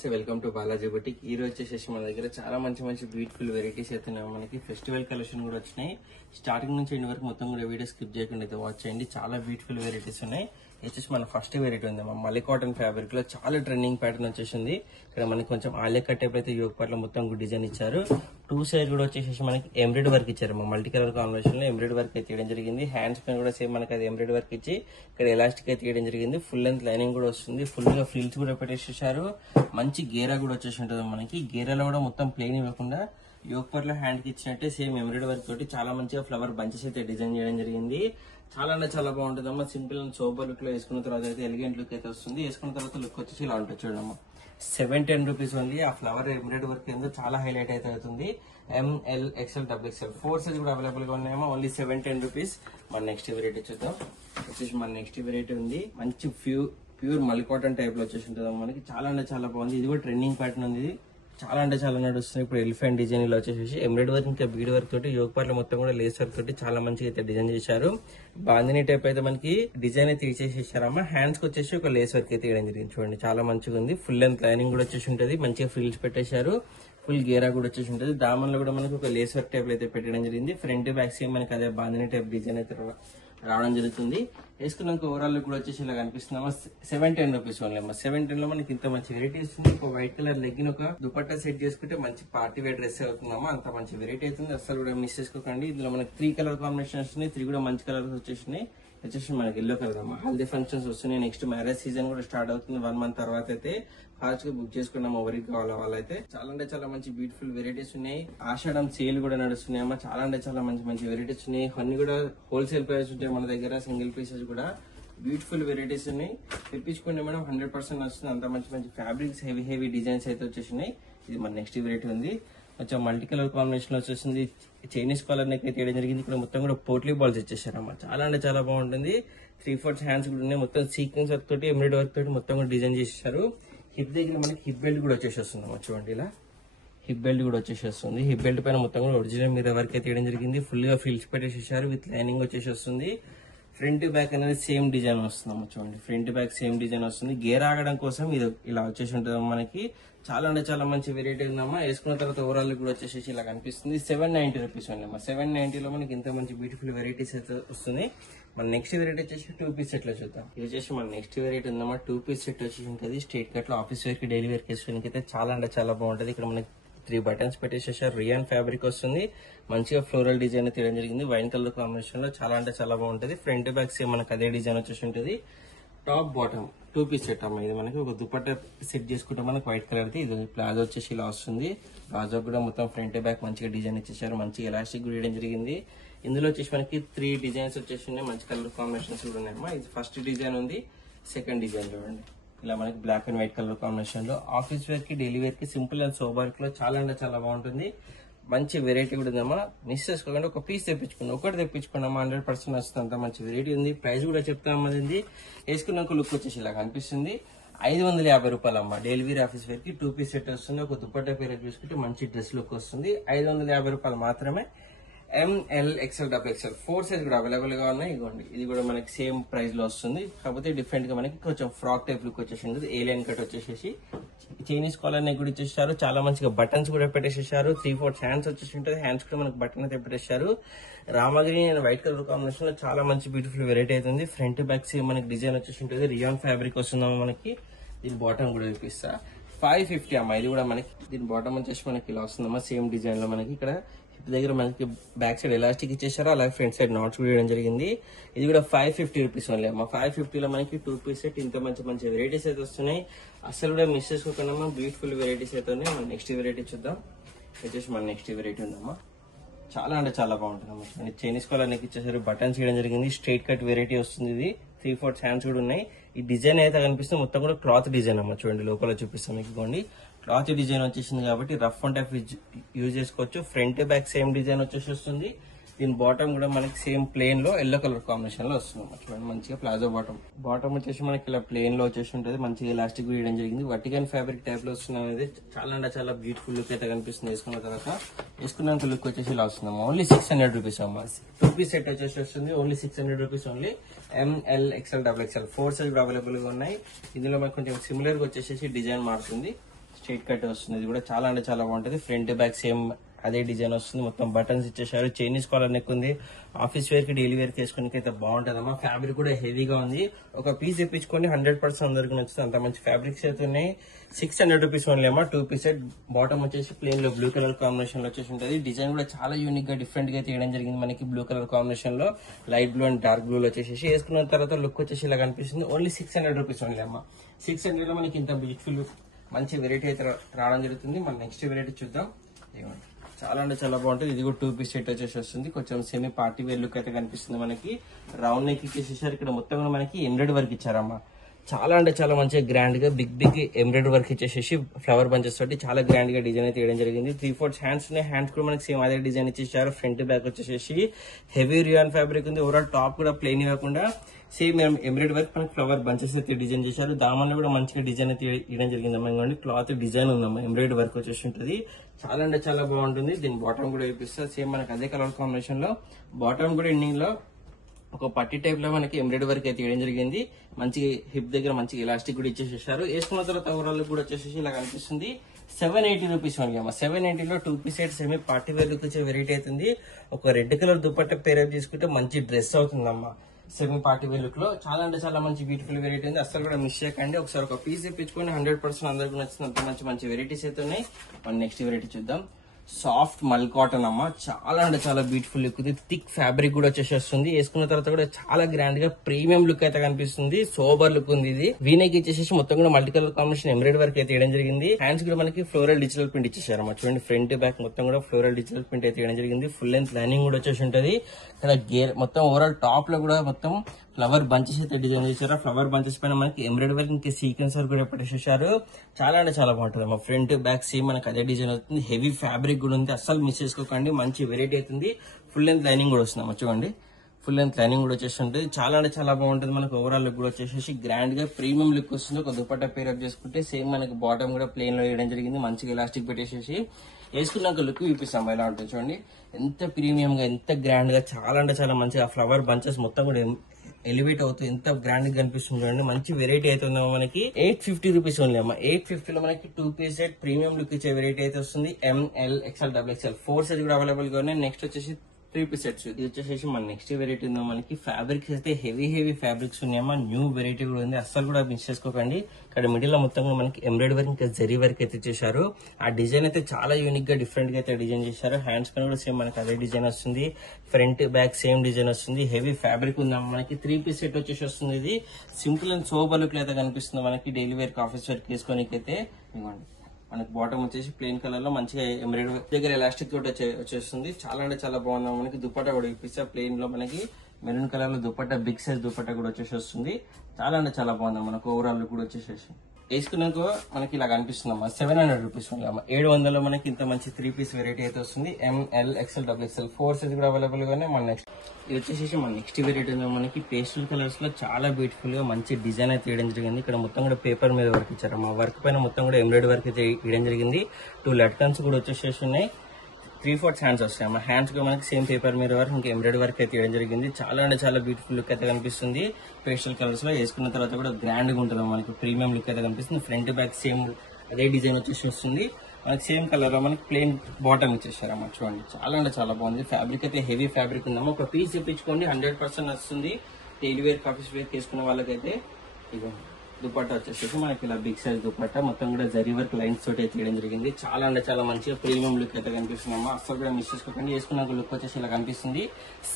నమస్తే, welcome to Balaji boutique. ఈ రోజు వచ్చేసి మన దగ్గర చాలా మంచి మంచి బ్యూటిఫుల్ వెరైటీస్ అయితే మనకి ఫెస్టివల్ కలెక్షన్ కూడా వచ్చినాయి. స్టార్టింగ్ నుంచి ఎండ్ వరకు మొత్తం కూడా వీడియో స్కిప్ చేయకుండా అయితే వాచ్ చేయండి. చాలా బ్యూటిఫుల్ వెరైటీస్ ఉన్నాయి. వచ్చేసి మన ఫస్ట్ వెరైటీ ఉంది మళ్ళీ కాటన్ ఫ్యాబ్రిక్ లో చాలా ట్రెండింగ్ ప్యాటర్న్ వచ్చేసింది. ఇక్కడ మనకి కొంచెం ఆలియా కట్ టైప్ అయితే యోగ పాటలో మొత్తం డిజైన్ ఇచ్చారు. టూ సైడ్ కూడా వచ్చేసి మనకి ఎంబ్రాయిడ్ వర్క్ ఇచ్చారు. మల్టీ కలర్ కాంబినేషన్ లో ఎంబ్రాయిడ్ వర్క్ అయితే తీయడం జరిగింది. హ్యాండ్స్ పైన కూడా సేమ్ మనకి అది ఎంబ్రాయిడ్ వర్క్ ఇచ్చి ఇక్కడ ఎలాస్టిక్ అయితే తీయడం జరిగింది. ఫుల్ లెంత్ లైనింగ్ కూడా వస్తుంది. ఫుల్ గా ఫ్రిల్స్ కూడా పెట్టేసేసారు. మంచి గేరా కూడా వచ్చేసి ఉంటుంది. మనకి గేరాలో కూడా మొత్తం ప్లెయిన్ ఇవ్వకుండా యోగ పాటలో హ్యాండ్ కి ఇచ్చినట్టే సేమ్ ఎంబ్రాయిడ్ వర్క్ తోటి చాలా మంచిగా ఫ్లవర్ బంచెస్ అయితే డిజైన్ చేయడం జరిగింది. చాలా అంటే చాలా బాగుంటుంది అమ్మా. సింపుల్ అండ్ సోబర్ లుక్ లో వేసుకున్న తర్వాత అయితే ఎలిగెంట్ లుక్ అయితే వస్తుంది. వేసుకున్న తర్వాత లుక్ వచ్చేసి ఇలా ఉంటుంది చూడమ్మా. 710 రూపీస్ ఓన్లీ. ఆ ఫ్లవర్ ఎంబ్రాయిడ్ వర్క్ ఏందో చాలా హైలైట్ అయితే అవుతుంది. ML XL XXL 4 సైజ్ కూడా అవైలబుల్ గా ఉన్నాయమ్మా. Only 710 rupees. మన నెక్స్ట్ వెరైటీ చూద్దాం. వచ్చేసి మన నెక్స్ట్ వెరైటీ ఉంది. మంచి ప్యూర్ మల్ కాటన్ టైప్ లో వచ్చేసి ఉంటుంది మనకి. చాలా అంటే చాలా బాగుంది. ఇది కూడా ట్రెండింగ్ ప్యాటర్న్ ఉంది. చాలా అంటే చాలా నడుస్తుంది. ఇప్పుడు ఎలిఫెంట్ డిజైన్ లో వచ్చేసి ఎంబ్రాయిడ్ వర్క్ ఇంకా బీడ్ వర్క్ తోటి యోగ పాటలు మొత్తం కూడా లేస్ వర్క్ తోటి చాలా మంచిగా అయితే డిజైన్ చేశారు. బాందిని టైప్ అయితే మనకి డిజైన్ అయితే తీసేసేసారమ్మా. హ్యాండ్స్ కి వచ్చేసి ఒక లేస్ వర్క్ అయితే వేయడం జరిగింది. చూడండి చాలా మంచిగా ఉంది. ఫుల్ లెంత్ లైనింగ్ కూడా వచ్చేసి ఉంటుంది. మంచిగా ఫ్రిల్స్ పెట్టేశారు. ఫుల్ గేరా కూడా వచ్చేసి ఉంటుంది. దామన్ లో కూడా మనకి ఒక లేస్ వర్క్ టైప్ అయితే పెట్టడం జరిగింది. ఫ్రంట్ బ్యాక్ సేమ్ మనకి అదే బాందిని టైప్ డిజైన్ అయితే రావడం జరుగుతుంది. వేసుకున్నాక ఓవరాల్ కూడా వచ్చేసి ఇలా కనిపిస్తుందమ్మా. 710 రూపీస్ ఓన్లీ అమ్మా. 710 లో మనకి ఇంత మంచి వెరైటీ వస్తుంది. ఒక వైట్ కలర్ లెగ్గిన్ ఒక దుపట్టా సెట్ చేసుకుంటే మంచి పార్టీ వేర్ డ్రెస్ అవుతుందమ్మా. అంత మంచి వెరైటీ అవుతుంది. అసలు కూడా మిస్ చేసుకోకండి. ఇందులో మనకి 3 కలర్ కాంబినేషన్ వస్తున్నాయి. 3 కూడా మంచి కలర్స్ వచ్చేసినాయి. వచ్చేసి మనకి ఎల్లో కలర్ అమ్మా. హల్దీ ఫంక్షన్స్ వస్తున్నాయి. నెక్స్ట్ మ్యారేజ్ సీజన్ కూడా స్టార్ట్ అవుతుంది. 1 మంత్ తర్వాత అయితే ఫాస్ట్ గా బుక్ చేసుకున్నాం. ఎవరికి కావాలా వాళ్ళైతే చాలా అంటే చాలా మంచి బ్యూటిఫుల్ వెరైటీస్ ఉన్నాయి. ఆషాఢం సేల్ కూడా నడుస్తున్నాయి అమ్మా. చాలా అంటే చాలా మంచి మంచి వెరైటీస్ ఉన్నాయి. అన్ని కూడా హోల్సేల్ ప్రైస్ ఉంటాయి మన దగ్గర. సింగిల్ పీసెస్ కూడా బ్యూటిఫుల్ వెరైటీస్ ఉన్నాయి. తెప్పించుకోండి మేడం. 100% వస్తుంది. అంత మంచి మంచి ఫ్యాబ్రిక్స్ హెవీ డిజైన్స్ అయితే వచ్చేసినాయి. ఇది మన నెక్స్ట్ వెరైటీ ఉంది. కొంచెం మల్టీ కలర్ కాంబినేషన్ లో వచ్చేసింది. చైనీస్ కలర్ నెక్ అయితే వేయడం జరిగింది. ఇక్కడ మొత్తం కూడా పోట్లీ బాల్స్ ఇచ్చేసారమ్మా. చాలా అంటే చాలా బాగుంటుంది. 3/4 హ్యాండ్స్ కూడా ఉన్నాయి. మొత్తం సీక్వెన్స్ వర్క్ తోటి ఎంబ్రాయిడ్ వర్క్ తోటి మొత్తం కూడా డిజైన్ చేసేసారు. హిప్ దగ్గర మనకి హిప్ బెల్ట్ కూడా వచ్చేసి వస్తుందమ్మా. చూడండి ఇలా హిప్ బెల్ట్ కూడా వచ్చేసి వస్తుంది. హిప్ బెల్ట్ పైన మొత్తం కూడా ఒరిజినల్ మీద వర్క్ అయితే వేయడం జరిగింది. ఫుల్ గా ఫిల్స్ పెట్టేసేసారు. విత్ లైనింగ్ వచ్చేసి వస్తుంది. ఫ్రంట్ బ్యాక్ అనేది సేమ్ డిజైన్ వస్తుందమ్మా. చూడండి ఫ్రంట్ బ్యాక్ సేమ్ డిజైన్ వస్తుంది. గేర్ ఆగడం కోసం ఇది ఇలా వచ్చేసి ఉంటుంది మనకి. చాలా అంటే చాలా మంచి వెరైటీ ఉందమ్మా. వేసుకున్న తర్వాత ఓవరాల్ కూడా వచ్చేసి ఇలా కనిపిస్తుంది. 790 రూపీస్ అమ్మా. 790 లో మనకి ఇంత మంచి బ్యూటిఫుల్ వెరైటీస్ అయితే వస్తుంది. మన నెక్స్ట్ వెరైటీ వచ్చేసి 2 పీస్ సెట్ లో చూద్దాం. ఇది వచ్చేసి మన నెక్స్ట్ వెరైటీ ఉందమ్మా. 2 పీస్ సెట్ వచ్చేసి ఉంటుంది. స్ట్రైట్ కట్ లో ఆఫీస్ వేర్ కి డైలీ వేర్ వేసుకోవడానికి అయితే చాలా అంటే చాలా బాగుంటుంది. ఇక్కడ మనకి 3 బటన్స్ పెట్టేసేసారు. రియాన్ ఫ్యాబ్రిక్ వస్తుంది. మంచిగా ఫ్లోరల్ డిజైన్ తీయడం జరిగింది. వైన్ కలర్ కాంబినేషన్ లో చాలా అంటే చాలా బాగుంటుంది. ఫ్రంట్ బ్యాక్ సేమ్ మనకి అదే డిజైన్ వచ్చేసి ఉంటుంది. టాప్ బాటమ్ 2 పీస్ సెట్ అమ్మా. ఇది మనకి ఒక దుపట్టా సెట్ చేసుకుంటే మనకి వైట్ కలర్ అయితే ఇది ప్లాజో వచ్చేసి ఇలా వస్తుంది. ప్లాజో కూడా మొత్తం ఫ్రంట్ బ్యాక్ మంచిగా డిజైన్ ఇచ్చేసారు. మంచిగా ఎలాస్టిక్ కూడా వేయడం జరిగింది. ఇందులో వచ్చేసి మనకి 3 డిజైన్స్ వచ్చేసి ఉన్నాయి. మంచి కలర్ కాంబినేషన్స్ కూడా ఉన్నాయమ్మా. ఇది ఫస్ట్ డిజైన్ ఉంది. సెకండ్ డిజైన్ చూడండి. ఇలా మనకి black and white colour combination లో ఆఫీస్ వేర్ కి డైలీ వేర్ కి సింపుల్ అండ్ సోబర్ లో చాలా అంటే చాలా బాగుంటుంది. మంచి వెరైటీ కూడా ఉందమ్మా. మిస్ చేసుకోకుండా ఒక పీస్ తెప్పించుకున్నాం. ఒకటి తెప్పించుకున్నామా 100% వస్తుంది. అంత మంచి వెరైటీ ఉంది. ప్రైస్ కూడా చెప్తామది. వేసుకున్నాక లుక్ వచ్చేసి ఇలా కనిపిస్తుంది. 550 రూపాయలు అమ్మా. డైలీ వేర్ ఆఫీస్ వేర్ కి 2 పీస్ సెట్ వస్తుంది. ఒక దుపట్టా పేరు చూసుకుంటే మంచి డ్రెస్ లుక్ వస్తుంది. 550 రూపాయలు మాత్రమే. ML XL XXL 4 సైజ్ కూడా అవైలబుల్ గా ఉన్నాయి. ఇదిగోండి ఇది కూడా మనకి సేమ్ ప్రైస్ లో వస్తుంది. కాకపోతే డిఫరెంట్ గా మనకి కొంచెం ఫ్రాక్ టైప్ లుక్ వచ్చేసి ఉంటుంది. ఏలియన్ కట్ వచ్చేసి చైనీస్ కాలర్ నెక్ కూడా ఇచ్చేసారు. చాలా మంచిగా బటన్స్ కూడా పెట్టేసేసారు. 3/4 హ్యాండ్స్ వచ్చేసి ఉంటుంది. హ్యాండ్స్ కూడా మనకి బటన్ అయితే పెట్టేశారు. Ramagiri and white colour combination లో చాలా మంచి బ్యూటిఫుల్ వెరైటీ అవుతుంది. ఫ్రంట్ బ్యాక్ సేమ్ మనకి డిజైన్ వచ్చేసి ఉంటుంది. రియాన్ ఫ్యాబ్రిక్ వస్తుందమ్మా మనకి. దీని బాటమ్ కూడా చూపిస్తా. 550 అమ్మా. ఇది కూడా మనకి దీని బాటమ్ వచ్చేసి మనకి ఇలా వస్తుందమ్మా. సేమ్ డిజైన్ లో మనకి ఇక్కడ దగ్గర మనకి బ్యాక్ సైడ్ ఎలాస్టిక్ ఇచ్చేసారు. అలాగే ఫ్రంట్ సైడ్ నాట్స్ కూడా వేయడం జరిగింది. ఇది కూడా 550 రూపీస్ ఓన్లీ అమ్మా. 550 లో మనకి 2 పీస్ సెట్ ఇంత మంచి మంచి వెరైటీస్ అయితే వస్తున్నాయి. అసలు కూడా మిస్ చేసుకోకుండా బ్యూటిఫుల్ వెరైటీస్ అయితే ఉన్నాయి. మన నెక్స్ట్ వెరైటీ చూద్దాం. వచ్చేసి మన నెక్స్ట్ వెరైటీ ఉందమ్మా. చాలా అంటే చాలా బాగుంటుంది అమ్మా. చైనీస్ కాలర్ నెక్ ఇచ్చేసారు. బటన్స్ వేయడం జరిగింది. స్ట్రైట్ కట్ వెరైటీ వస్తుంది. ఇది 3/4 హ్యాండ్స్ కూడా ఉన్నాయి. ఈ డిజైన్ అయితే కనిపిస్తుంది మొత్తం కూడా క్లాత్ డిజైన్ అమ్మా. చూడండి లోపల చూపిస్తాం మీకు. ఇదిగోండి క్లాత్ డిజైన్ వచ్చేసింది కాబట్టి రఫ్ అండ్ టఫ్ యూజ్ చేసుకోవచ్చు. ఫ్రంట్ బ్యాక్ సేమ్ డిజైన్ వచ్చేసి వస్తుంది. దీని బాటమ్ కూడా మనకి సేమ్ ప్లేన్ లో ఎల్లో కలర్ కాంబినేషన్ లో వస్తుంది. చూడండి మంచిగా ప్లాజో బాటమ్ వచ్చేసి మనకి ఇలా ప్లేన్ లో వచ్చేసి ఉంటుంది. మంచిగా ఎలాస్టిక్ వేయడం జరిగింది. వర్టికల్ ఫ్యాబ్రిక్ టైప్ లో వస్తుంది అనేది చాలా అంటే చాలా బ్యూటిఫుల్ లుక్ అయితే కనిపిస్తుంది. వేసుకున్న తర్వాత వేసుకున్నాక లుక్ వచ్చేసి ఇలా వస్తుంది. ఓన్లీ 600 రూపీస్ అమ్మా. 2 పీస్ సెట్ వచ్చేసి వస్తుంది. Only 600 rupees only. ML XL XXL 4 size available గా ఉన్నాయి. ఇందులో మనకు కొంచెం సిమిలర్ గా వచ్చేసి డిజైన్ మారుతుంది. స్ట్రైట్ కట్ వస్తుంది. ఇది కూడా చాలా అంటే చాలా బాగుంటుంది. ఫ్రంట్ బ్యాక్ సేమ్ అదే డిజైన్ వస్తుంది. మొత్తం బటన్స్ ఇచ్చేసారు. చైనీస్ కాలర్ నెక్ ఉంది. ఆఫీస్ వేర్ కి డైలీ వేర్ కి వేసుకోవడానికి అయితే బాగుంటదమ్మా. ఫ్యాబ్రిక్ కూడా హెవీగా ఉంది. ఒక పీస్ తెప్పించుకోండి 100% అందరికి నచ్చుతుంది. అంత మంచి ఫ్యాబ్రిక్స్ అయితే ఉన్నాయి. 600 రూపీస్ ఓన్లీ అమ్మా. 2 పీస్ సెట్. బాటమ్ వచ్చేసి ప్లేన్ లో బ్లూ కలర్ కాంబినేషన్ లో వచ్చేసి ఉంటుంది. డిజైన్ కూడా చాలా యూనిక్ గా డిఫరెంట్ గా తీయడం జరిగింది మనకి. బ్లూ కలర్ కాంబినేషన్ లో light blue and dark blue వచ్చేసి వేసుకున్న తర్వాత లుక్ వచ్చేసి ఇలా కనిపిస్తుంది. ఓన్లీ 600 రూపీస్ ఓన్లీ అమ్మా. 600 లో మనకి ఇంత బ్యూటిఫుల్ మంచి వెరైటీ అయితే రావడం జరుగుతుంది. మన నెక్స్ట్ వెరైటీ చూద్దాం. ఏమండి చాలా అంటే చాలా బాగుంటుంది. ఇది కూడా 2 పీస్ సెట్ వచ్చేసి వస్తుంది. కొంచెం సెమీ పార్టీ వేర్ లుక్ అయితే కనిపిస్తుంది మనకి. రౌండ్ నెక్ ఇచ్చేసేసారు. ఇక్కడ మొత్తం కూడా మనకి ఎంబ్రాయిడరీ వర్క్ ఇచ్చారమ్మా. చాలా అంటే చాలా మంచిగా గ్రాండ్ గా బిగ్ ఎంబ్రాయిడరీ వర్క్ ఇచ్చేసేసి ఫ్లవర్ బంచెస్ తోటి చాలా గ్రాండ్ గా డిజైన్ అయితే వేయడం జరిగింది. 3/4 హ్యాండ్స్ ఉన్నాయి. హ్యాండ్స్ కూడా మనకి సేమ్ అదే డిజైన్ ఇచ్చేసారు. ఫ్రంట్ బ్యాక్ వచ్చేసి హెవీ రియాన్ ఫ్యాబ్రిక్ ఉంది. ఓవరాల్ టాప్ కూడా ప్లెయిన్ కాకుండా సేమ్ ఎంబ్రాయిడరీ వర్క్ మనకి ఫ్లవర్ బంచెస్ అయితే డిజైన్ చేశారు. దామన్లో కూడా మంచిగా డిజైన్ అయితే వేయడం జరిగిందమ్మా. క్లాత్ డిజైన్ ఉందమ్మా. ఎంబ్రాయిడరీ వర్క్ వచ్చేసి ఉంటుంది. చాలా అంటే చాలా బాగుంటుంది. దీని బాటమ్ కూడా వేపిస్తారు. సేమ్ మనకి అదే కలర్ కాంబినేషన్ లో బాటమ్ కూడా ఎండింగ్ లో ఒక పట్టి టైప్ లో మనకి ఎంబ్రాయిడరీ వర్క్ అయితే వేయడం జరిగింది. మంచి హిప్ దగ్గర మంచి ఎలాస్టిక్ కూడా ఇచ్చేసేసారు. వేసుకున్న తర్వాత ఓవరాల్ కూడా వచ్చేసి ఇలా కనిపిస్తుంది. 780 రూపీస్ ఓన్లీ అమ్మా. 780 లో 2 piece set semi party wear look వచ్చే వెరైటీ అవుతుంది. ఒక రెడ్ కలర్ దుపట్టా పేరప్ చేసుకుంటే మంచి డ్రెస్ అవుతుందమ్మా. సెమీ పార్టీ వేర్ లుక్ లో చాలా అంటే చాలా మంచి బ్యూటిఫుల్ వెరైటీ ఉంది. అసలు కూడా మిస్ చేయకండి. ఒకసారి ఒక పీస్ తెప్పించుకొని 100% అందరికి నచ్చింది. అంత మంచి మంచి వెరైటీస్ అయితే ఉన్నాయి. మన నెక్స్ట్ వెరైటీ చూద్దాం. సాఫ్ట్ మల్ కాటన్ అమ్మ. చాలా అంటే చాలా బ్యూటిఫుల్ లుక్ ఉంది. థిక్ ఫ్యాబ్రిక్ కూడా వచ్చేసేస్తుంది. వేసుకున్న తర్వాత కూడా చాలా గ్రాండ్ గా ప్రీమియం లుక్ అయితే కనిపిస్తుంది. సోబర్ లుక్ ఉంది. ఇది వీనెక్ ఇచ్చేసి మొత్తం కూడా multi colour combination embroidery work అయితే వేయడం జరిగింది. హ్యాండ్స్ కూడా మనకి ఫ్లోరల్ డిజిటల్ ప్రింట్ ఇచ్చేసారు అమ్మా. చూడండి ఫ్రంట్ బ్యాక్ మొత్తం కూడా ఫ్లోరల్ డిజిటల్ ప్రింట్ అయితే వేయడం జరిగింది. ఫుల్ లెంత్ లైనింగ్ కూడా వచ్చేసి ఉంటుంది. ఇక్కడ గేర్ మొత్తం ఓవరాల్ టాప్ లో కూడా మొత్తం ఫ్లవర్ బంచెస్ అయితే డిజైన్ చేశారు. ఫ్లవర్ బంచెస్ పైన మనకి ఎంబ్రాయిడరీ వర్క్ ఇంకా సీక్వెన్స్ వర్క్ కూడా పెట్టేసేసారు. చాలా అంటే చాలా బాగుంటుంది అమ్మా. ఫ్రంట్ బ్యాక్ సేమ్ మనకి అదే డిజైన్ అవుతుంది. హెవీ ఫ్యాబ్రిక్ కూడా ఉంది. అస్సలు మిస్ చేసుకోకండి. మంచి వెరైటీ అవుతుంది. ఫుల్ లెంత్ లైనింగ్ కూడా వస్తుంది అమ్మా. చూడండి ఫుల్ లెంత్ లైనింగ్ కూడా వచ్చేస్తుంటుంది. చాలా అంటే చాలా బాగుంటుంది. మనకి ఓవరాల్ లుక్ కూడా వచ్చేసి గ్రాండ్ గా ప్రీమియం లుక్ వస్తుంది. ఒక దుపట్టా పేరప్ చేసుకుంటే సేమ్ మనకి బాటమ్ కూడా ప్లేన్ లో వేయడం జరిగింది. మంచిగా ఎలాస్టిక్ పెట్టేసేసి వేసుకున్నాక లుక్ చూపిస్తాం ఎలా ఉంటుంది. చూడండి ఎంత ప్రీమియం గా ఎంత గ్రాండ్ గా చాలా అంటే చాలా మంచిగా ఫ్లవర్ బంచెస్ మొత్తం కూడా ఎలివేట్ అవుతుంది. ఎంత గ్రాండ్ గా కనిపిస్తుంది చూడండి. మంచి వెరైటీ అయితే ఉందా మనకి. 850 రూపీస్ ఓన్లీ అమ్మా. 850 లో మనకి 2 పీస్ సెట్ ప్రీమియం లుక్ ఇచ్చే వెరైటీ అయితే వస్తుంది. ML XL XXL 4 సైజ్ కూడా అవైలబుల్ గా ఉన్నాయి. నెక్స్ట్ వచ్చేసి 3 పీస్ సెట్స్. ఇది వచ్చేసి మన నెక్స్ట్ వెరైటీ ఉందా మనకి. ఫ్యాబ్రిక్స్ అయితే హెవీ ఫ్యాబ్రిక్స్ ఉన్నాయమ్మా. న్యూ వెరైటీ కూడా ఉంది. అస్సలు కూడా మిస్ చేసుకోకండి. ఇక్కడ మిడిల్ లో మొత్తం మనకి ఎంబ్రాయిడరీ వర్క్ ఇంకా జరీ వర్క్ అయితే చేశారు. ఆ డిజైన్ అయితే చాలా యూనిక్ గా డిఫరెంట్ గా అయితే డిజైన్ చేశారు. హ్యాండ్స్ పైన కూడా సేమ్ మనకి అదే డిజైన్ వస్తుంది. ఫ్రంట్ బ్యాక్ సేమ్ డిజైన్ వస్తుంది. హెవీ ఫ్యాబ్రిక్ ఉందా మనకి. 3 పీస్ సెట్ వచ్చేసి వస్తుంది. ఇది సింపుల్ అండ్ సోబర్ లుక్ అయితే కనిపిస్తుంది మనకి. డైలీ వేర్ ఆఫీస్ వర్క్ వేసుకోనికి అయితే ఇవ్వండి. మనకి బాటమ్ వచ్చేసి ప్లెయిన్ కలర్ లో మంచిగా ఎంబ్రాయిడరీ దగ్గర ఎలాస్టిక్ తోటి వచ్చేస్తుంది. చాలా అంటే చాలా బాగుంది. మనకి దుపట్టా కూడా ఇప్పిస్తా ప్లెయిన్ లో మనకి మెరూన్ కలర్ లో దుపట్టా బిగ్ సైజ్ దుపట్టా కూడా వచ్చేసి వస్తుంది. చాలా అంటే చాలా బాగుంది. మనకు ఓవరాల్ కూడా వచ్చేసేసి వేసుకున్నాక మనకి ఇలా కనిపిస్తుందమ్మా. 700 రూపీస్ ఉంది అమ్మా. 700 లో మనకి ఇంత మంచి 3 పీస్ వెరైటీ అయితే వస్తుంది. ML XL XXL 4 సైజ్ కూడా అవైలబుల్ గానే. మన నెక్స్ట్ ఇది వచ్చేసి మన నెక్స్ట్ వెరైటీ ఉంది మనకి. పేస్టల్ కలర్స్ లో చాలా బ్యూటిఫుల్ గా మంచి డిజైన్ అయితే వేయడం జరిగింది. ఇక్కడ మొత్తం కూడా పేపర్ మీద వర్క్ ఇచ్చారమ్మా. వర్క్ పైన మొత్తం కూడా ఎంబ్రాయిడరీ వర్క్ అయితే వేయడం జరిగింది. 2 లట్కన్స్ కూడా వచ్చేసేసి ఉన్నాయి. 3/4 హ్యాండ్స్ వస్తాయి అమ్మా. హ్యాండ్స్ కూడా మనకి సేమ్ పేపర్ మీద వర్క్ ఇంకా ఎంబ్రాయిడరీ వర్క్ అయితే వేయడం జరిగింది. చాలా అంటే చాలా బ్యూటిఫుల్ లుక్ అయితే కనిపిస్తుంది. పేస్టల్ కలర్స్ లో వేసుకున్న తర్వాత కూడా గ్రాండ్ గా ఉంటుంది మనకి. ప్రీమియం లుక్ అయితే కనిపిస్తుంది. ఫ్రంట్ బ్యాక్ సేమ్ అదే డిజైన్ వచ్చేసి వస్తుంది. మనకి సేమ్ కలర్ లో మనకి ప్లెయిన్ బాటమ్ ఇచ్చేసారమ్మా. చూడండి చాలా అంటే చాలా బాగుంది. ఫ్యాబ్రిక్ అయితే హెవీ ఫ్యాబ్రిక్ ఉందమ్మా. ఒక పీస్ తెప్పించుకోండి 100% వస్తుంది. డైలీ వేర్ ఆఫీస్ వేర్ తీసుకునే వాళ్ళకైతే ఇగో దుపట్టా వచ్చేసి మనకి ఇలా బిగ్ సైజ్ దుపట్టా మొత్తం కూడా జరీ వర్క్ లైన్స్ తోటి అయితే చేయడం జరిగింది. చాలా అంటే చాలా మంచిగా ప్రీమియం లుక్ అయితే కనిపిస్తుందమ్మా. అసలు కూడా మిస్ చేసుకోకండి. వేసుకున్నాక లుక్ వచ్చేసి ఇలా కనిపిస్తుంది.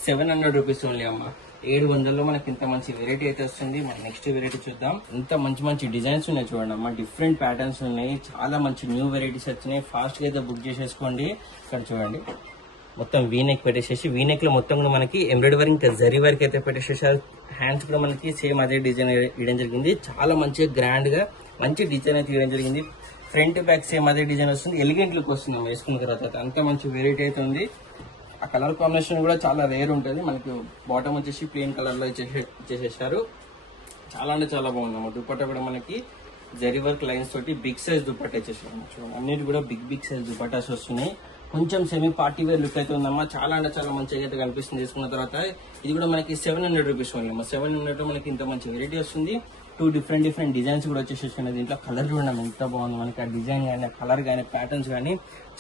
700 రూపీస్ ఓన్లీ అమ్మా. 700 లో మనకి ఇంత మంచి వెరైటీ అయితే వస్తుంది. మన నెక్స్ట్ వెరైటీ చూద్దాం. ఇంత మంచి డిజైన్స్ ఉన్నాయి చూడండి అమ్మా. డిఫరెంట్ ప్యాటర్న్స్ ఉన్నాయి. చాలా మంచి న్యూ వెరైటీస్ వచ్చినాయి. ఫాస్ట్ గా అయితే బుక్ చేసేసుకోండి. ఇక్కడ చూడండి మొత్తం వీనెక్ పెట్టేసేసి వీనెక్ లో మొత్తం కూడా మనకి ఎంబ్రాయిడరీ వర్క్ ఇంకా జరీ వర్క్ అయితే పెట్టేసేసారు. హ్యాండ్స్ కూడా మనకి సేమ్ అదే డిజైన్ వేయడం జరిగింది. చాలా మంచిగా గ్రాండ్ గా మంచి డిజైన్ అయితే వేయడం జరిగింది. ఫ్రంట్ బ్యాక్ సేమ్ అదే డిజైన్ వస్తుంది. ఎలిగెంట్ లుక్ వస్తుంది వేసుకున్న తర్వాత. అంత మంచి వెరైటీ అయితే ఉంది. ఆ కలర్ కాంబినేషన్ కూడా చాలా రేర్ ఉంటుంది. మనకి బాటమ్ వచ్చేసి ప్లెయిన్ కలర్ లో ఇచ్చేసేసారు. చాలా అంటే చాలా బాగుందమ్మా. దుపట్టా కూడా మనకి జరీ వర్క్ లైన్స్ తోటి బిగ్ సైజ్ దుపట్టా ఇచ్చేసారు. చూడండి అన్నిటి కూడా బిగ్ సైజ్ దుపట్టాస్ వస్తున్నాయి. కొంచెం సెమీ పార్టీ వేర్ లుక్ అయితే ఉందమ్మా. చాలా అంటే చాలా మంచిగా అయితే కనిపిస్తుంది. తీసుకున్న తర్వాత ఇది కూడా మనకి 700 రూపీస్ ఓన్లీ అమ్మా. 700 లో మనకి ఇంత మంచి వెరైటీ వస్తుంది. 2 డిఫరెంట్ డిజైన్స్ కూడా వచ్చేసేసి దీంట్లో కలర్ చూడండి ఎంత బాగుంది మనకి. ఆ డిజైన్ కానీ, కలర్ కానీ, ప్యాటర్న్స్ కానీ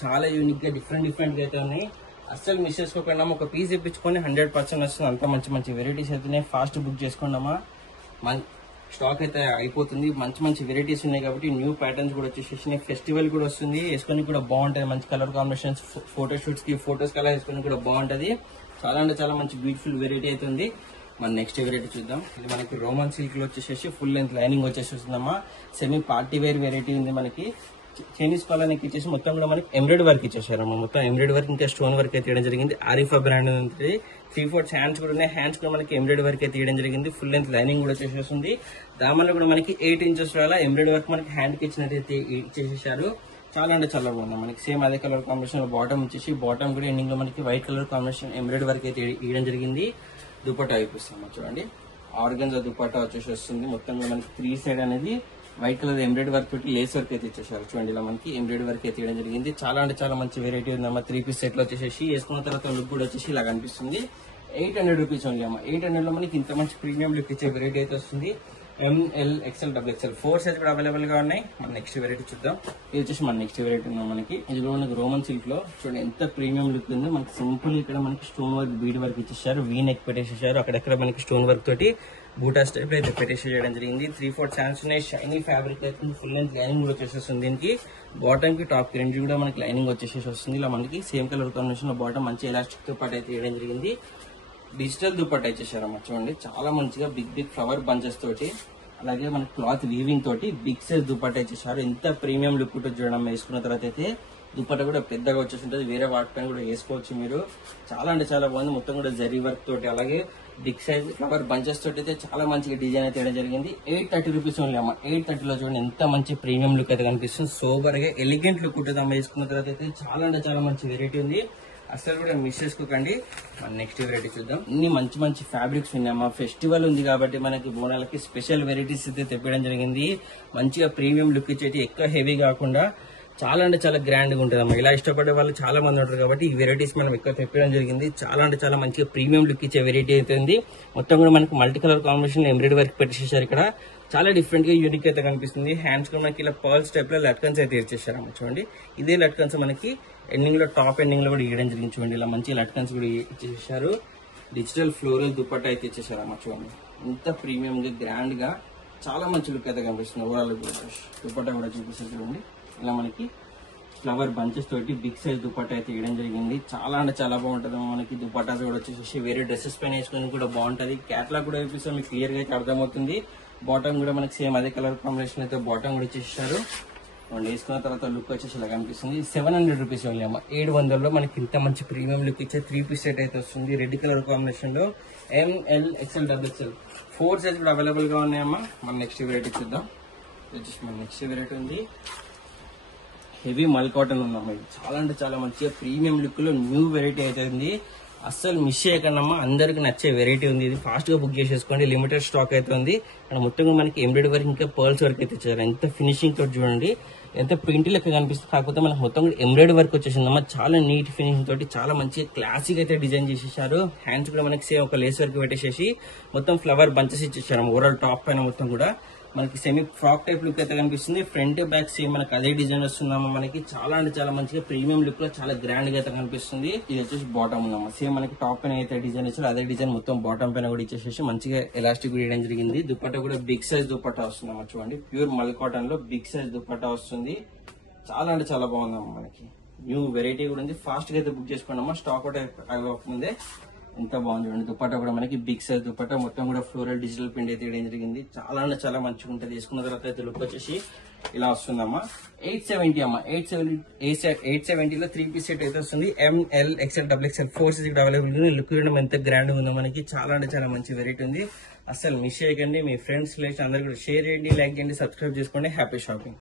చాలా యూనిక్ గా డిఫరెంట్ అయితే ఉన్నాయి. అస్సలు మిస్ చేసుకోకుండా ఒక పీస్ ఇప్పించుకొని 100% వస్తుంది. అంత మంచి వెరైటీస్ అయితే ఫాస్ట్ బుక్ చేసుకున్నామా, మన స్టాక్ అయితే అయిపోతుంది. మంచి వెరైటీస్ ఉన్నాయి కాబట్టి న్యూ ప్యాటర్న్స్ కూడా వచ్చేసేసి ఫెస్టివల్ కూడా వస్తుంది, వేసుకొని కూడా బాగుంటది. మంచి కలర్ కాంబినేషన్స్, ఫోటో షూట్స్ కి ఫోటోస్ కలర్ వేసుకొని కూడా బాగుంటది. చాలా మంచి బ్యూటిఫుల్ వెరైటీ అయితే ఉంది. మన నెక్స్ట్ వెరైటీ చూద్దాం. ఇది మనకి రోమన్ సిల్క్ లో వచ్చేసి ఫుల్ లెంత్ లైనింగ్ వచ్చేసేస్తుందమ్మా. సెమీ పార్టీ వేర్ వెరైటీ ఉంది మనకి. చైనీస్ కాలనీకి ఇచ్చేసి మొత్తం కూడా మనకి ఎంబ్రాయిడరీ వర్క్ ఇచ్చేసారమ్మా. మొత్తం ఎంబ్రాయిడరీ వర్క్ ఇంకా స్టోన్ వర్క్ అయితే తీయడం జరిగింది. ఆరిఫా బ్రాండ్ ఉంటుంది. 3/4 హ్యాండ్స్ కూడా ఉన్నాయి. హ్యాండ్స్ కూడా మనకి ఎంబ్రాయిడరీ వర్క్ అయితే తీయడం జరిగింది. ఫుల్ లెంత్ లైనింగ్ కూడా వచ్చేసేస్తుంది. దామన్లో కూడా మనకి 8 ఇంచెస్ వల్ల ఎంబ్రాయిడరీ వర్క్ మనకి హ్యాండ్ కి ఇచ్చినట్టయితే ఇచ్చేసేసారు. చాలా బాగుంది మనకి. సేమ్ అదే కలర్ కాంబినేషన్ లో బాటమ్ వచ్చేసి, బాటమ్ కూడా ఎండింగ్ లో మనకి white colour combination embroidery work అయితే ఇవ్వడం జరిగింది. దుపట్టా అయిపోస్తాము చూడండి. ఆర్గన్జా దుపట్టా వచ్చేసి వస్తుంది. మొత్తం మనకి 3 సైడ్ అనేది వైట్ కలర్ ఎంబ్రాయిడరీ వర్క్ తోటి లేస్ వర్క్ అయితే ఇచ్చేసారు. చూడండి ఇలా మనకి ఎంబ్రాయిడరీ వర్క్ అయితే ఇవ్వడం జరిగింది. చాలా మంచి వెరైటీ ఉందమ్మా. 3 పీస్ సెట్ లో వచ్చేసి వేసుకున్న తర్వాత లుక్ కూడా వచ్చేసి ఇలా కనిపిస్తుంది. 800 రూపీస్ ఓన్లీ అమ్మా. 800 లో మనకి ఇంత మంచి ప్రీమియం లుక్ ఇచ్చే వెరైటీ అయితే వస్తుంది. ML, XL, XXL 4 సైజ్ కూడా అవైలబుల్ గా ఉన్నాయి. మన నెక్స్ట్ వెరైటీ చూద్దాం. ఇది వచ్చేసి మన నెక్స్ట్ వెరైటీ ఉంది మనకి. ఇది కూడా మనకి రోమన్ సిల్క్ లో చూడండి ఎంత ప్రీమియం లుక్ ఉంది మనకి. సింపుల్ ఇక్కడ మనకి స్టోన్ వర్క్, బీడ్ వర్క్ ఇచ్చేసారు. వీ నెక్ పెట్టేసేసారు. అక్కడెక్కడ మనకి స్టోన్ వర్క్ తోటి బూటా స్టైప్ అయితే పెట్టేసి చేయడం జరిగింది. 3/4 హ్యాండ్స్ ఉన్నాయి. షైనీ ఫ్యాబ్రిక్ అయితే ఫుల్ లెంత్ లైనింగ్ కూడా వచ్చేసేస్తుంది. దీనికి బాటమ్ కి టాప్ కి రెండు కూడా మనకి లైనింగ్ వచ్చేసేసి వస్తుంది. ఇలా మనకి సేమ్ కలర్ కాంబినేషన్ లో బాటమ్ మంచి ఎలాస్టిక్ తో పాటు అయితే వేయడం జరిగింది. డిజిటల్ దుపట్టా ఇచ్చేసారమ్మా. చూడండి చాలా మంచిగా బిగ్ ఫ్లవర్ బంచెస్ తోటి, అలాగే మనకి క్లాత్ వీవింగ్ తోటి బిగ్ సైజ్ దుపట్టా ఇచ్చేసారు. ఎంత ప్రీమియం లుక్ ఉంటుంది చూడడం. వేసుకున్న తర్వాత అయితే దుపట్టా కూడా పెద్దగా వచ్చేసి ఉంటుంది. వేరే వాటిపైన కూడా వేసుకోవచ్చు మీరు. చాలా బాగుంది. మొత్తం కూడా జరీ వర్క్ తోటి, అలాగే బిగ్ సైజ్ ఫ్లవర్ బంచెస్ తోటి అయితే చాలా మంచిగా డిజైన్ అయితే వేయడం జరిగింది. 830 రూపీస్ ఓన్లీ అమ్మ. 830 లో చూడండి ఎంత మంచి ప్రీమియం లుక్ అయితే కనిపిస్తుంది. సూపర్ గా ఎలిగెంట్ లుక్ ఉంటుంది అమ్మ. వేసుకున్న తర్వాత అయితే చాలా మంచి వెరైటీ ఉంది. అసలు కూడా మిస్ చేసుకోకండి. మన నెక్స్ట్ వెరైటీ చూద్దాం. ఇన్ని మంచి ఫ్యాబ్రిక్స్ ఉన్నాయమ్మా. ఫెస్టివల్ ఉంది కాబట్టి మనకి బోనాలకి స్పెషల్ వెరైటీస్ అయితే తెప్పడం జరిగింది. మంచిగా ప్రీమియం లుక్ ఇచ్చేటి, ఎక్కువ హెవీ కాకుండా చాలా గ్రాండ్ గా ఉంటుంది అమ్మా. ఇలా ఇష్టపడే వాళ్ళు చాలా మంది ఉంటారు కాబట్టి ఈ వెరైటీస్ మనం ఎక్కువ తెప్పడం జరిగింది. చాలా మంచిగా ప్రీమియం లుక్ ఇచ్చే వెరైటీ అయితే ఉంది. మొత్తం కూడా మనకి multi colour combination embroidery work పెట్టేసారు. ఇక్కడ చాలా డిఫరెంట్ గా యూనిక్ అయితే కనిపిస్తుంది. హ్యాండ్స్ కూడా మనకి ఇలా పర్ల్స్ టైప్ లో లట్కన్స్ అయితే ఇచ్చేసారమ్మ. చూడండి ఇదే లట్కన్స్ మనకి ఎండింగ్ లో, టాప్ ఎండింగ్ లో కూడా ఇవ్వడం జరిగింది. చూడండి ఇలా మంచి లట్కన్స్ కూడా ఇచ్చేసారు. డిజిటల్ ఫ్లోరల్ దుపట్టా అయితే ఇచ్చేసారమ్మ. చూడండి ఇంత ప్రీమియం గా గ్రాండ్ గా చాలా మంచి లుక్ అయితే కనిపిస్తుంది. ఓవరాల్ దుపట్టా కూడా చూపిస్తారు చూడండి. ఇలా మనకి ఫ్లవర్ బంచెస్ తోటి బిగ్ సైజ్ దుపట్టా అయితే ఇవ్వడం జరిగింది. చాలా బాగుంటది మనకి. దుపట్టాస్ కూడా వచ్చేసి వేరే డ్రెస్సెస్ పైన వేసుకొని కూడా బాగుంటది. క్యాట్లాగ్ కూడా వేపిస్తే మీకు క్లియర్ గా అయితే అర్థమవుతుంది. బాటమ్ కూడా మనకి సేమ్ అదే కలర్ కాంబినేషన్ అయితే బాటమ్ కూడా ఇచ్చేసారు. వేసుకున్న తర్వాత లుక్ వచ్చేసి ఇలా కనిపిస్తుంది. 700 రూపీస్ ఓన్లీ అమ్మ. 700 లో మనకి ఇంత మంచి ప్రీమియం లుక్ ఇచ్చే 3 పీస్ సెట్ అయితే వస్తుంది. రెడ్ కలర్ కాంబినేషన్ లో ML, XL, XXL 4 సైజ్ కూడా అవైలబుల్ గా ఉన్నాయమ్మా. మన నెక్స్ట్ వెరైటీ చూద్దాం. వచ్చేసి మన నెక్స్ట్ వెరైటీ ఉంది. హెవీ మల్ కాటన్ ఉందమ్మా. ఇది చాలా మంచిగా ప్రీమియం లుక్ లో న్యూ వెరైటీ అయితే ఉంది. అస్సలు మిస్ చేయకండి అమ్మా. అందరికి నచ్చే వెరైటీ ఉంది. ఇది ఫాస్ట్ గా బుక్ చేసేసుకోండి. లిమిటెడ్ స్టాక్ అయితే ఉంది. ఇక్కడ మొత్తంగా మనకి ఎంబ్రాయిడరీ వర్క్ ఇంకా పర్ల్స్ వర్క్ అయితే ఇచ్చారు. ఎంత ఫినిషింగ్ తోటి చూడండి. ఎంత ప్రింట్ లెక్క కనిపిస్తుంది. కాకపోతే మనకు మొత్తం కూడా ఎంబ్రాయిడరీ వర్క్ వచ్చేసిందమ్మా. చాలా నీట్ ఫినిషింగ్ తోటి చాలా మంచిగా క్లాసిక్ అయితే డిజైన్ చేసేసారు. హ్యాండ్స్ కూడా మనకి సేమ్ ఒక లేస్ వర్క్ పెట్టేసేసి మొత్తం ఫ్లవర్ బంచెస్ ఇచ్చేసారు. ఓవరాల్ టాప్ పైన మొత్తం కూడా మనకి సెమీ ఫ్రాక్ టైప్ లుక్ అయితే కనిపిస్తుంది. ఫ్రంట్ బ్యాక్ సేమ్ మనకి అదే డిజైన్ వస్తుందమ్మా. మనకి చాలా మంచిగా ప్రీమియం లుక్ లో చాలా గ్రాండ్ గా అయితే కనిపిస్తుంది. ఇది వచ్చేసి బాటమ్ ఉందమ్మా. సేమ్ మనకి టాప్ పైన అయితే డిజైన్ ఇచ్చారు అదే డిజైన్ మొత్తం బాటమ్ పైన కూడా ఇచ్చేసేసి మంచిగా ఎలాస్టిక్ వేయడం జరిగింది. దుపట్టా కూడా బిగ్ సైజ్ దుపట్టా వస్తుందమ్మా. చూడండి ప్యూర్ మల్ కాటన్ లో బిగ్ సైజ్ దుపట్టా వస్తుంది. చాలా బాగుందమ్మా. మనకి న్యూ వెరైటీ కూడా ఉంది. ఫాస్ట్ గా అయితే బుక్ చేసుకోండి అమ్మా. స్టాక్ అవుట్ అవ్వకముందే. ఎంత బాగుంది చూడండి. దుపట్టా కూడా మనకి బిగ్ సైజ్ దుపట్టా మొత్తం కూడా ఫ్లోరల్ డిజిటల్ ప్రింట్ అయితే వేయడం జరిగింది. చాలా మంచిగా ఉంటుంది. తీసుకున్న తర్వాత అయితే లుక్ వచ్చేసి ఇలా వస్తుందమ్మా. 870 అమ్మా. 870 లో 3 పీస్ సెట్ అయితే వస్తుంది. ML, XL, XXL 4 size available ఉంది. లుక్ చూడడం ఎంత గ్రాండ్ ఉందో మనకి. చాలా మంచి వెరైటీ ఉంది. అసలు మిస్ చేయకండి. మీ ఫ్రెండ్స్ రిలేషన్ అందరు కూడా షేర్ చేయండి, లైక్ చేయండి, సబ్స్క్రైబ్ చేసుకోండి. Happy shopping.